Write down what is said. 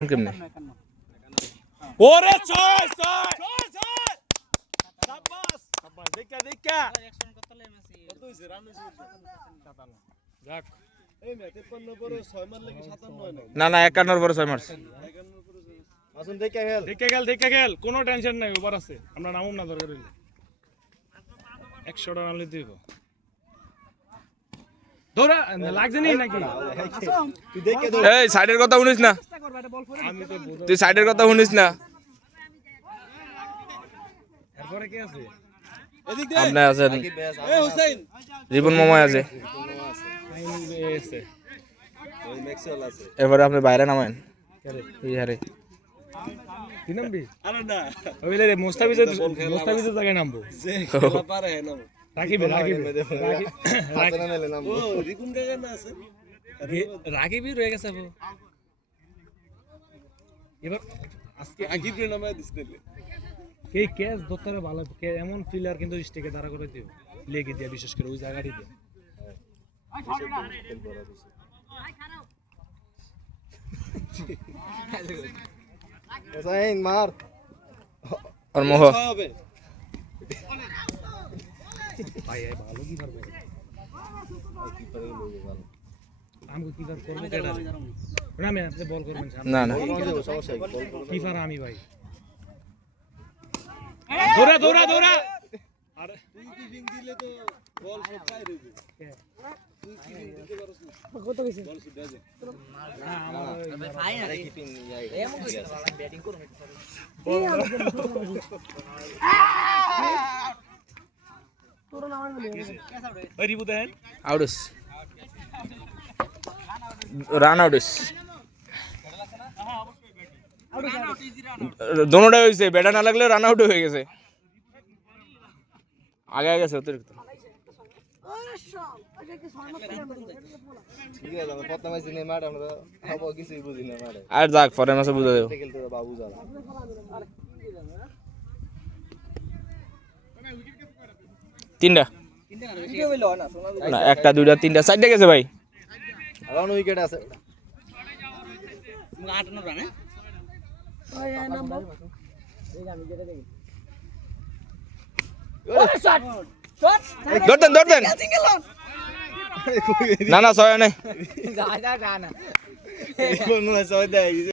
কেমনে ওরে ছয় ছয় ছয় সাব্বাস সাব্বাস দেখা দেখা অ্যাকশন করতে লাই মাসি কত হইছে রান হইছে 57 যাক এই মে 53 পরে 6 মারলে কি 57 হয় না না 51 পরে 6 মারছে 51 পরে আসুন দেখা খেল কোনো টেনশন নাই ওভার আছে আমরা নামুম না দরকার হইলে 100 টা নামলে দিব দৌড়া লাগছে নি নাকি তুই দেখে দৌড় এই সাইডের কথা শুনিস না আমি তো তুই সাইডের কথা শুনিস না এরপরে কি আছে আপনি আছেন এ হুসাইন জীবন মামায় আছে আছে ওই ম্যাক্সওয়েল আছে এবারে আপনি বাইরে নামেন ইয়ারে কি নামবি আরে না ওইলে মুস্তাফিজের জায়গায় নামবো যে খেলা পারে নামবো রাকিব হাসান নালে নামবো ও রিকুন জায়গা না আছে রাকিবই রয়ে গেছে আপু এবার আজকে রাকিবের নামে দিছিলে এই ক্যাচ দত্তরে ভালো এমন প্লেয়ার কিন্তু স্টেকে দাঁড়া করে দিও লেগে দিয়া বিশেষ করে ওই জায়গাটি দিয়ে মার আর মোহ ভাই ভালো কি পারবে আমগো কি করব কেডা না আমি আপনি বল করবেন না না সমস্যা কি পার আমি ভাই দৌড়া দৌড়া দৌড়া আরে তুই কি বিং দিলে তো বল সব চাই রইবে তুই কি বিং দিতে পারছ না কত কইছিস বল সুদা দে না আমার ভাই আরে কি পিং এমন কইছিস ব্যাটিং করুম তোর নাম ওই রিবু দেন আউটস রান আউটস দোনোটাই হয়েছে ব্যাটা না লাগলে রান আউট হয়ে গেছে আগে গেছে অতিরিক্ত ঠিক আছে আমি প্রথম আইছি নে মাঠ আমরা খাবো কিছুই বুঝি না মাঠে আর যাক পরে মাসে বুঝা দেব খেলতে বাবু যারা তিনটা না একটা দুইটা তিনটা চারটা গেছে ভাই আর উইকেট আছে 58 রানে ধরতেন ধরতেন না না ছয় নাই মনে হয় সবাই দেয়